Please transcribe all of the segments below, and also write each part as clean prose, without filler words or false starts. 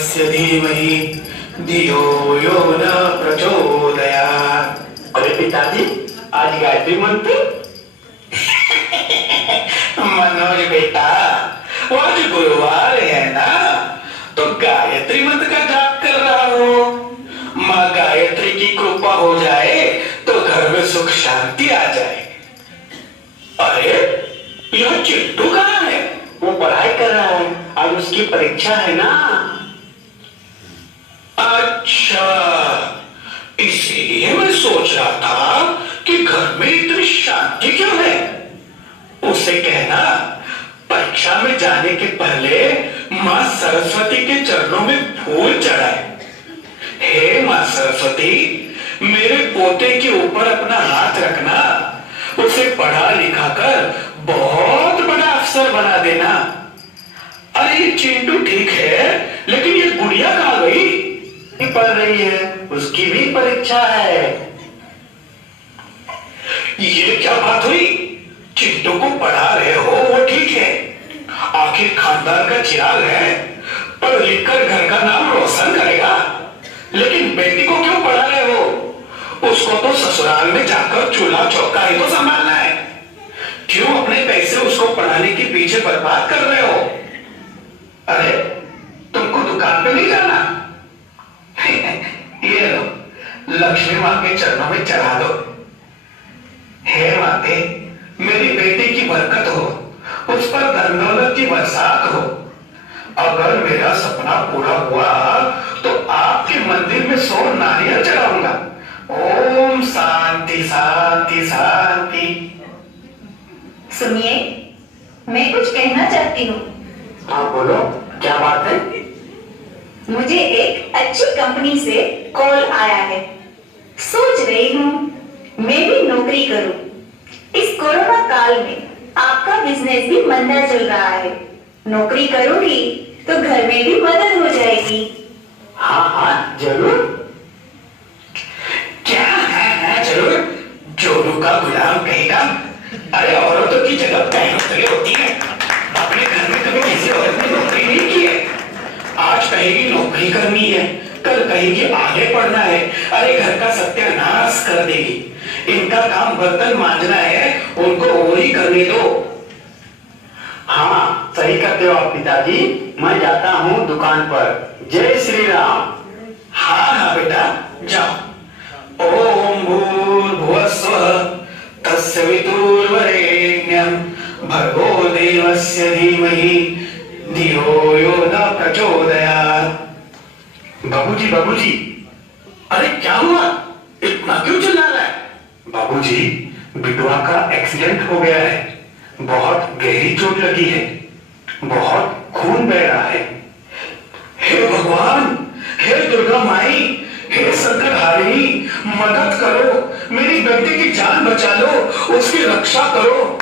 देवस्य धीमहि धियो यो न प्रचोदयात्। अरे पिताजी, आज गायत्री मंत्र? मनोज बेटा, वो आज गुरुवार है ना, तो गायत्री मंत्र का जाप कर रहा हूँ। माँ गायत्री की कृपा हो जाए तो घर में सुख शांति आ जाए। अरे यह चिट्टू कहाँ है? वो पढ़ाई कर रहा है, आज उसकी परीक्षा है ना। अच्छा, इसीलिए मैं सोच रहा था कि घर में इतनी शांति क्यों है। उसे कहना परीक्षा में जाने के पहले माँ सरस्वती के चरणों में फूल चढ़ाए। हे माँ सरस्वती, मेरे पोते के ऊपर अपना हाथ रखना, उसे पढ़ा लिखा कर बहुत बड़ा अफसर बना देना। अरे ये चिंटू ठीक है, लेकिन ये गुड़िया कहाँ गई? पढ़ रही है, उसकी भी परीक्षा है। ये क्या बात हुई? चिंटू को पढ़ा रहे हो वो ठीक है, आखिर खानदान का चिराग है, पढ़ लिख कर घर का नाम रोशन करेगा। लेकिन बेटी को क्यों पढ़ा रहे हो? उसको तो ससुराल में जाकर चूल्हा चौका ही तो संभालना है। क्यों अपने पैसे उसको पढ़ाने के पीछे बर्बाद कर रहे हो? अरे तुमको दुकान पे नहीं जाना? ये लो, लक्ष्मी माँ के चरणों में चढ़ा दो। हे माते, मेरी बेटी की बरकत हो, उस पर धन दौलत की बरसात हो। अगर मेरा सपना पूरा हुआ तो आपके मंदिर में 100 नारियल चढ़ाऊंगा। ओम शांति शांति शांति। सुनिए, मैं कुछ कहना चाहती हूँ। हाँ बोलो, क्या बात है? मुझे एक अच्छी कंपनी से कॉल आया है। सोच रही हूँ मैं भी नौकरी करूँ। इस कोरोना काल में आपका बिजनेस भी मंदा चल रहा है। नौकरी करूंगी तो घर में भी मदद हो जाएगी। हाँ हाँ जरूर। क्या है जरूर? जोरू का गुलाम कहेगा। अरे औरतों की जगह बहनों तले होती है। अपने घर में कभी किसी औरत ने नौकरी नहीं की है। आज कहेगी नौकरी करनी है, कल कहेगी आगे पढ़ना है। अरे घर का सत्यानाश कर देगी। इनका काम बर्तन मांजना है, उनको वही करने दो। हाँ सही करते हो आप पिताजी, मैं जाता हूँ दुकान पर। जय श्री राम। हाँ हाँ बेटा जाओ। ओम भूर्भुवस्वः तस्य वितुर्वरेण्यं भर्गो देवस्य धीमहि धियो यो न प्रचोदयात्। बाबूजी बाबूजी, अरे क्या हुआ? इतना क्यों चिल्ला रहा है? बाबूजी, बिटवा का एक्सीडेंट हो गया है। बहुत गहरी चोट लगी है, बहुत खून बह रहा है। हे भगवान, हे दुर्गा माई, हे संकटहारिणी, मदद करो, मेरी बेटी की जान बचा लो, उसकी रक्षा करो।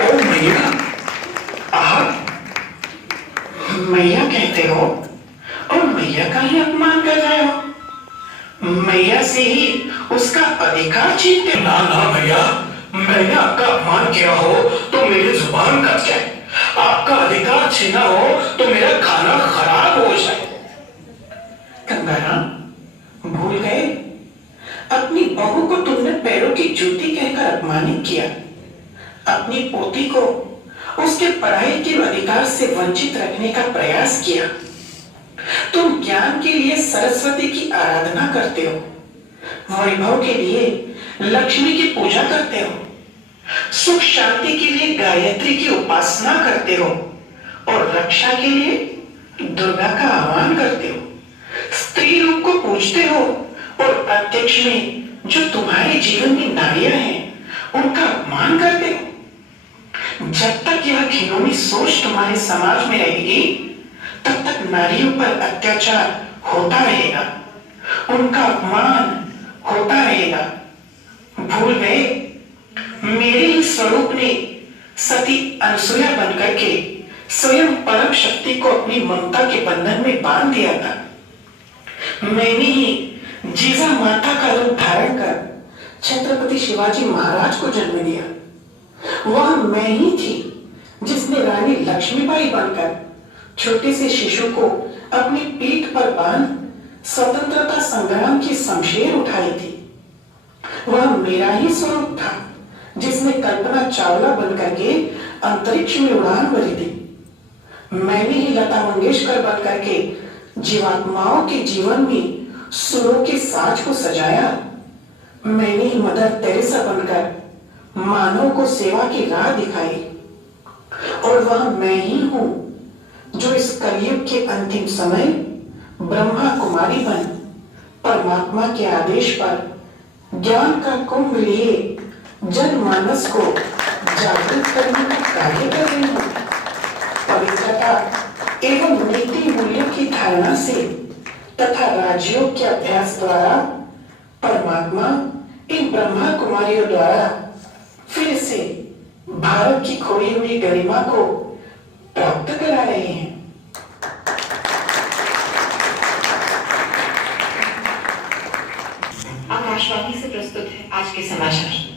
ओ मैया, आप मैया कहते हो और मैया का ही अपमान कर रहे हो? मैया से ही उसका अधिकार छीनते? ना ना भैया, मैंने आपका अपमान किया हो तो मेरी जुबान कट जाए, आपका अधिकार छीना हो तो मेरा खाना खराब हो जाए। गंगाराम, भूल गए? अपनी बहू को तुमने पैरों की जूती कहकर अपमानित किया, अपनी पोती को उसके पढ़ाई के अधिकार से वंचित रखने का प्रयास किया। तुम ज्ञान के लिए सरस्वती की आराधना करते हो, वैभव के लिए लक्ष्मी की पूजा करते हो, सुख शांति के लिए गायत्री की उपासना करते हो और रक्षा के लिए दुर्गा का आह्वान करते हो। स्त्री रूप को पूजते हो और प्रत्यक्ष में जो तुम्हारे जीवन में नारियां हैं उनका अपमान करते हो। जब तक यह घिनौनी सोच तुम्हारे समाज में रहेगी तब तक नारियों पर अत्याचार होता रहेगा, उनका अपमान होता रहेगा। भूल गए? मेरे ही स्वरूप ने सती अनसुया बनकर के स्वयं परम शक्ति को अपनी ममता के बंधन में बांध दिया था। मैंने ही जीजा माता का रूप धारण कर छत्रपति शिवाजी महाराज को जन्म दिया। वह मैं ही थी जिसने रानी लक्ष्मीबाई बनकर छोटे से शिशु को अपनी पीठ पर बांध स्वतंत्रता संग्राम की शमशेर उठाई थी। वह मेरा ही स्वरूप था जिसने कल्पना चावला बनकर के अंतरिक्ष में उड़ान भरी थी। मैंने ही लता मंगेशकर बनकर के जीवात्माओं के जीवन में सुरों के साज को सजाया। मैंने ही मदर तेरेसा बनकर मानव को सेवा की राह दिखाई। और वह मैं ही हूं जो इस कलयुग के अंतिम समय ब्रह्मा कुमारी बन परमात्मा के आदेश पर ज्ञान का कुंभ लिए जनमानस को जागृत करने का कार्य कर रही हूं। पवित्रता एवं नीति मूल्यों की धारणा से तथा राजयोग के अभ्यास द्वारा परमात्मा इन ब्रह्मा कुमारियों द्वारा फिर से भारत की खोई हुई गरिमा को प्राप्त करा रहे हैं। आकाशवाणी से प्रस्तुत है आज के समाचार।